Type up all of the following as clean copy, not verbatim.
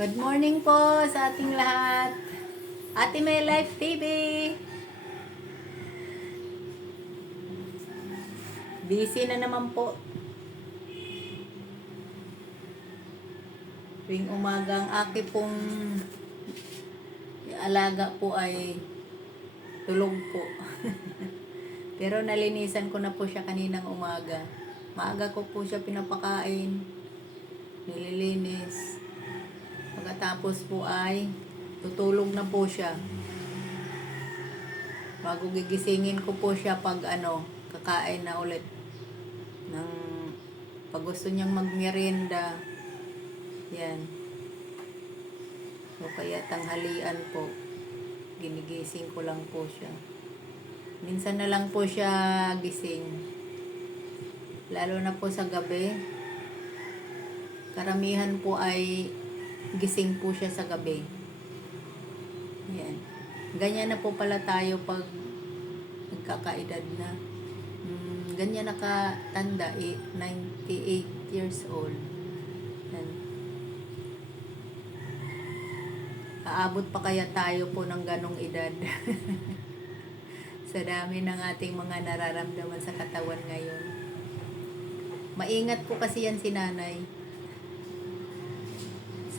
Good morning po sa ating lahat. Ate May Life TV. Busy na naman po. Tuwing umaga ang aki pong alaga po ay tulog po. Pero nalinisan ko na po siya kaninang umaga. Maaga ko po siya pinapakain. Nililinis. Pagkatapos po ay tutulog na po siya. Bago gigisingin ko po siya pag kakain na ulit. Pag gusto niyang magmerienda. Yan. O kaya tanghalian po. Ginigising ko lang po siya. Minsan na lang po siya gising. Lalo na po sa gabi. Karamihan po ay gising po siya sa gabi. Yan. Ganyan na po pala tayo pag nagkakaedad na. Ganyan nakatanda, 98 years old. Yan. Aabot pa kaya tayo po ng ganong edad? Sa dami ng ating mga nararamdaman sa katawan ngayon. Maingat po kasi yan si nanay.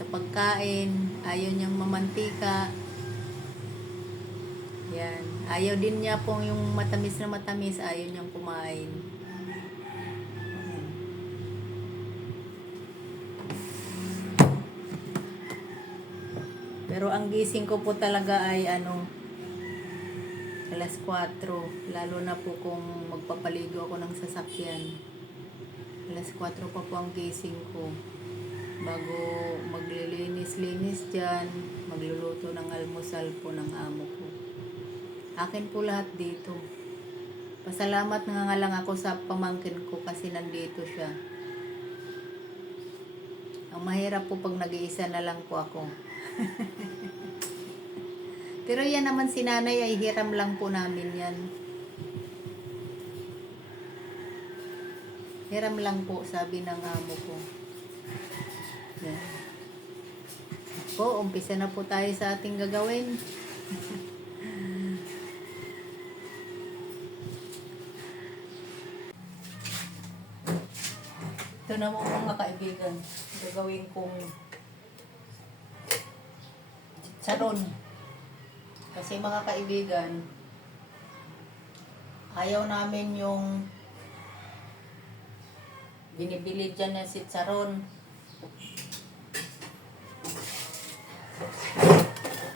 Sa pagkain, ayaw niyang mamantika. Yan. Ayaw din niya pong yung matamis na matamis, ayaw niyang kumain. Pero ang gising ko po talaga ay alas 4. Lalo na po kung magpapaligo ako ng sasakyan. Alas 4 pa po ang gising ko. Bago maglilinis-linis dyan, magluluto ng almusal po ng amo ko. Akin po lahat dito. Pasalamat nga lang ako sa pamangkin ko kasi nandito siya. Ang mahirap po pag nag-iisa na lang po ako. Pero yan naman si nanay ay hiram lang po namin yan. Hiram lang po, sabi ng amo ko. Yan. Po, umpisa na po tayo sa ating gagawin. Ito na mo mga kaibigan. Gagawin kong chicharon. Kasi mga kaibigan, ayaw namin yung binibili dyan na chicharon.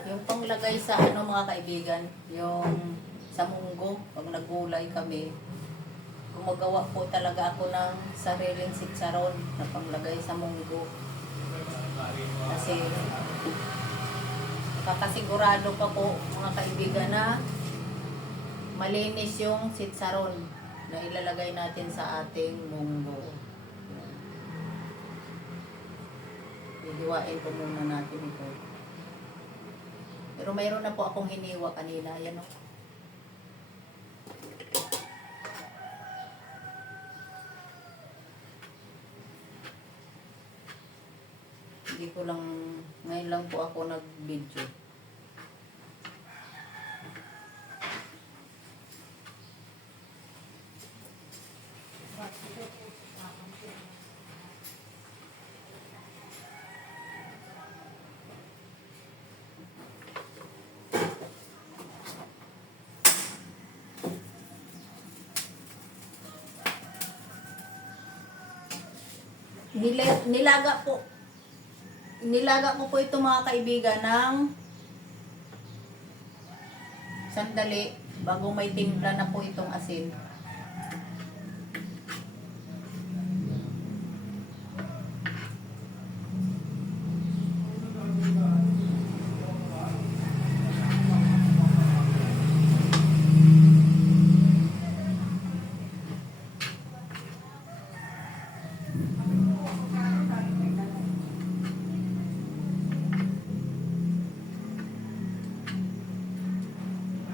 Yung panglagay sa mga kaibigan, yung sa munggo, pag nagulay kami, gumagawa po talaga ako ng sariling chicharon na panglagay sa munggo. Kasi kakasigurado pa po mga kaibigan na malinis yung chicharon na ilalagay natin sa ating munggo. Hihiwain po muna natin ito. Pero mayroon na po akong hiniwa kanina. Ayan o. Hindi ko lang, ngayon lang po ako nag-video. Nilaga ko po ito mga kaibigan ng sandali bago may timpla na po itong asin.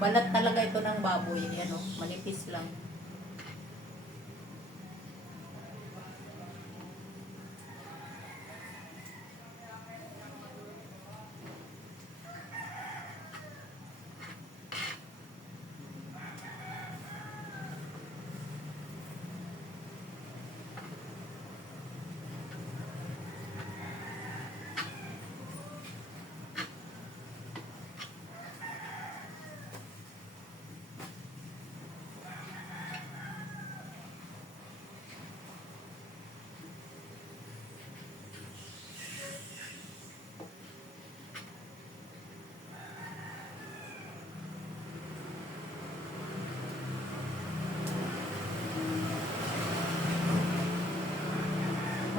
Balat talaga ito ng baboy. Yan o, manipis lang.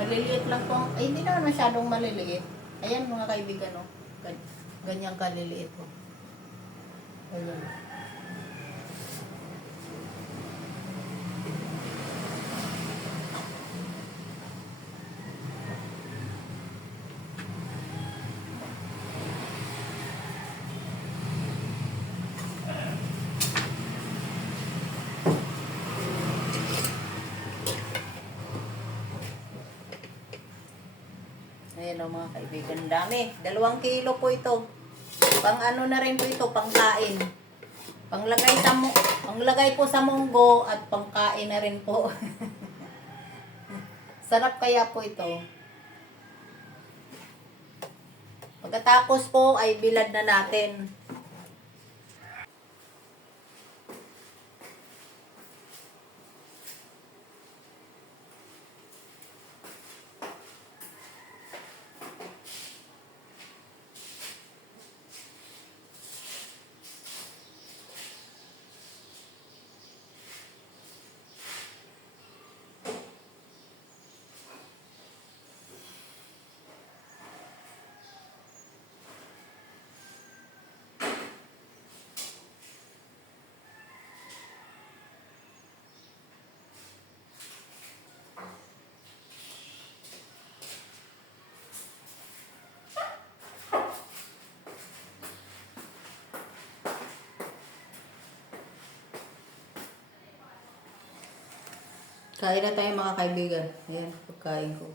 Maliliit lang po. Ay, hindi naman masyadong maliliit. Ayan mga kaibigan, oh. Ganyan kaliliit, oh. Ayan. Ayan o mga kaibigan, dami. 2 kilo po ito. Pang ano na rin po ito, pang kain. Panglagay po sa munggo at pangkain na rin po. Sarap kaya po ito. Pagkatapos po ay bilad na natin. Kain na tayo mga kaibigan. Ayan, pagkain ko.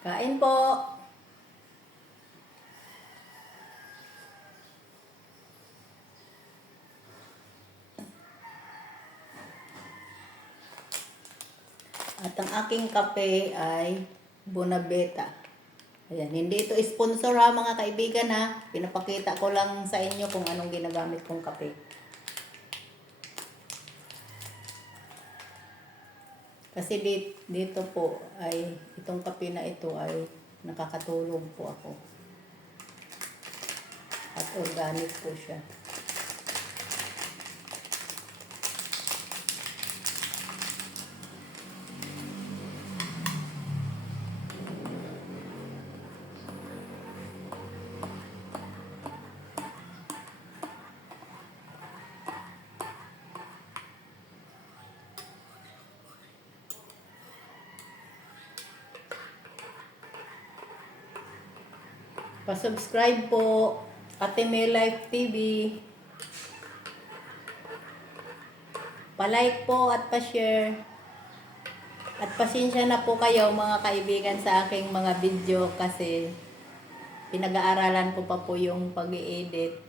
Kain po. At ang aking kape ay Bonavita. Ayan, hindi ito sponsor ha mga kaibigan ha. Pinapakita ko lang sa inyo kung anong ginagamit kong kape. Kasi dito po ay itong kape na ito ay nakakatulong po ako. At organic po siya. Pa-subscribe po, Ate May Life TV. Pa-like po at pa-share. At pasensya na po kayo mga kaibigan sa aking mga video kasi pinag-aaralan ko pa po yung pag-i-edit.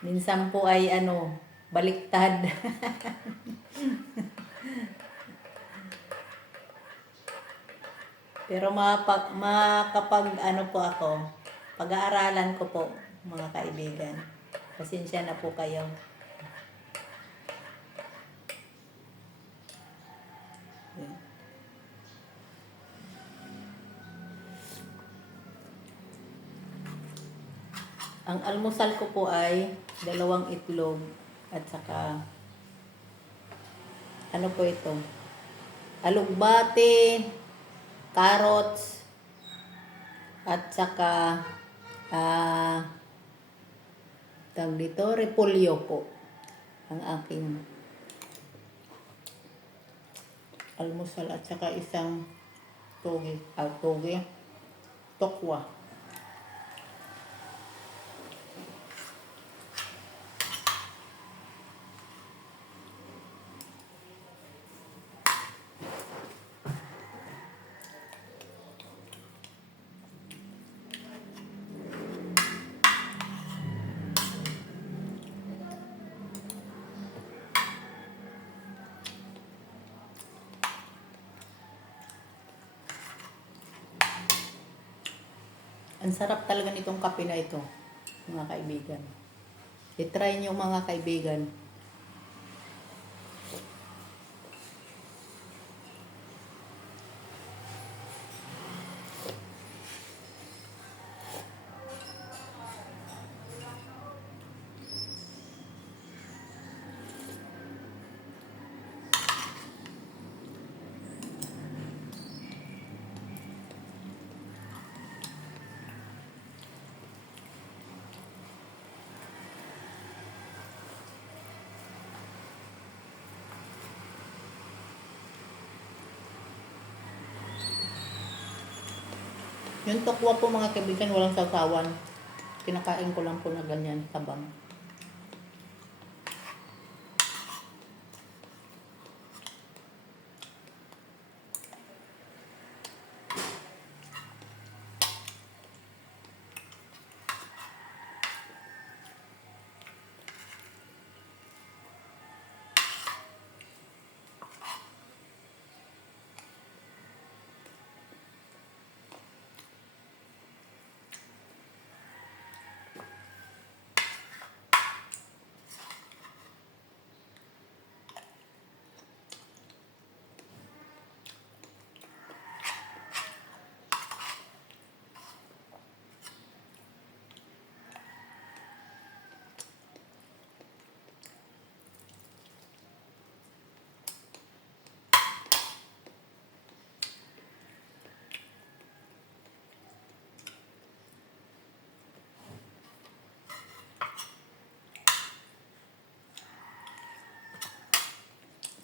Minsan po ay baliktad. Pero makapag po ako, pag-aaralan ko po mga kaibigan. Pasensya na po kayo. Ang almusal ko po ay 2 itlog at saka po ito? Alugbate, carrots, at saka tawag dito, repolyo po ang aking almusal at saka isang tokwa. Ang sarap talaga nitong kape na ito, mga kaibigan. I-try nyo mga kaibigan. Yung tokwa po mga kaibigan, walang sawsawan. Kinakain ko lang po na ganyan, tabang.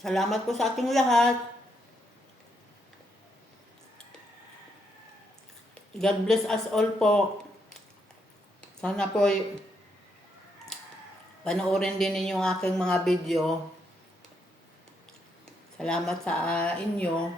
Salamat po sa ating lahat. God bless us all po. Sana po panoorin din ninyo ang aking mga video. Salamat sa inyo.